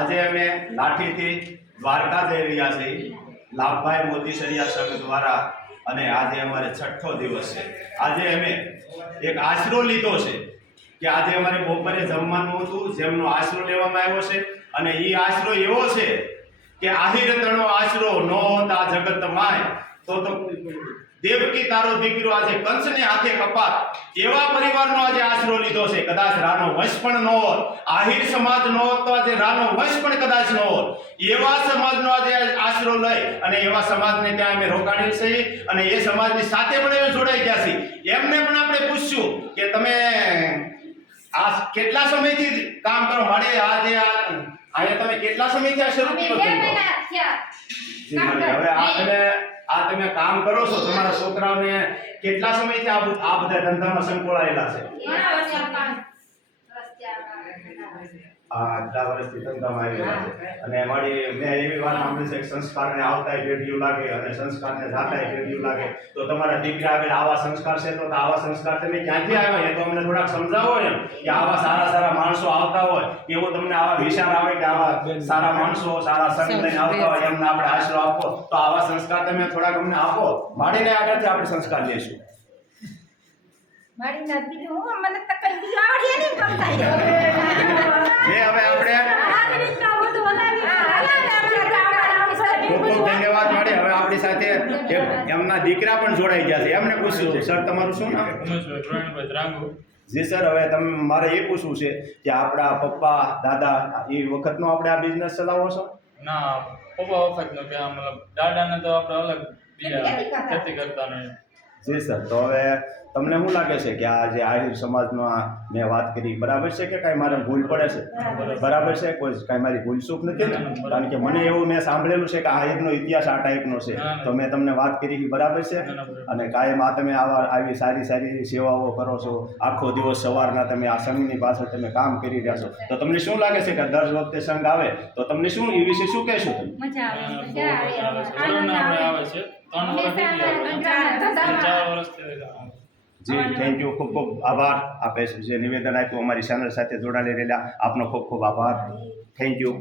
આજે અમે લાઠીથી દ્વારકા જઈ રહ્યા છીએ લાભભાઈ મોતીસરિયા સંઘ દ્વારા અને આજે અમારે 6થો દિવસ છે। આજે અમે એક આશરો લીધો છે કે આજે અમારે બપોરે જમવાનું હતું જેમનો આશરો લેવામાં આવ્યો છે અને એ આશરો એવો છે કે આહિર તણો આશરો નો હોતા જગત માય તો દેવકી તારો દીકરો આજે કંસને હાથે કપાત એવા પરિવારનો આજે આશરો લીધો છે। કદાચ રાનો વંશ પણ ન હોત, આહિર સમાજ ન હોત તો આજે રાનો વંશ પણ કદાચ ન હોત, એવા સમાજનો આજે આશરો લઈ અને એવા સમાજને ત્યાં અમે રોકાણી છે અને એ સમાજની સાથે પણ અમે જોડાઈ ગયા છીએ। એમને પણ આપણે પૂછ્યું કે તમે આ કેટલા સમયથી કામ કરો મળે આજે આજે તમે કેટલા સમયથી આ શરૂ કર્યો? હવે આ તમે કામ કરો છો, તમારા છોકરાઓને કેટલા સમયથી આ બધા ધંધામાં સંકળાયેલા છે? આટલા વર્ષથી ધંધામાં આવેલા છે અને મારી મેં એવી વાત સાંભળી છે કે સંસ્કારને આવતા પેઢીઓ લાગે અને સંસ્કારને જાતા પેઢીઓ લાગે। તો તમારા દીકરા આગળ આવા સંસ્કાર છે તો આવા સંસ્કાર તમે ક્યાંથી આવ્યા એ તો અમને થોડાક સમજાવો એમ કે આવા સારા સારા માણસો આવતા હોય એવો તમને આવા વિચાર આવે કે આવા સારા માણસો સારા સંત લઈને આવતા હોય એમને આપણે આશરો આપો તો આવા સંસ્કાર તમે થોડાક અમને આપો, માડીને આગળથી આપણે સંસ્કાર લઈશું। મારી નથી હું મને તો કઈ આવડે નહીં કામ થાય જે હવે આપણે ખૂબ ખૂબ ધન્યવાદ માડી। હવે આપણી સાથે એમના દીકરા પણ જોડાઈ ગયા છે, એમને પૂછ્યું સર તમારું શું નામ? જી સર, હવે તમે મારે એ પૂછવું છે કે આપણા પપ્પા દાદા એ વખતનો આપણે આ બિઝનેસ ચલાવો છો? ના, પપ્પા વખતનો કે મતલબ દાદાને તો આપણે અલગ બીજા ખેતી કરતા નહીં। જી સર, તો હવે તમને શું લાગે છે કે આ જે આહિર સમાજનો મેં વાત કરી બરાબર છે કે કાંઈ મારે ભૂલ પડે છે? બરાબર છે, કોઈ કાંઈ મારી ભૂલ ચૂક નથી ને? કારણ કે મને એવું મેં સાંભળેલું છે કે આહિરનો ઇતિહાસ આ ટાઈપનો છે, તો મેં તમને વાત કરી બરાબર છે? અને કાયમ આ તમે આવી સારી સારી સેવાઓ કરો છો, આખો દિવસ સવારના તમે આ સંઘની પાછળ તમે કામ કરી રહ્યા છો, તો તમને શું લાગે છે કે દર વખતે સંઘ આવે તો તમને શું એ વિશે શું કહેશો તમે? મજા આવે છે 3 વર્ષથી જી થેન્ક યુ, ખૂબ ખૂબ આભાર। આપે જે નિવેદન આપ્યું અમારી ચેનલ સાથે જોડાયેલા આપનો ખૂબ ખૂબ આભાર, થેન્ક યુ।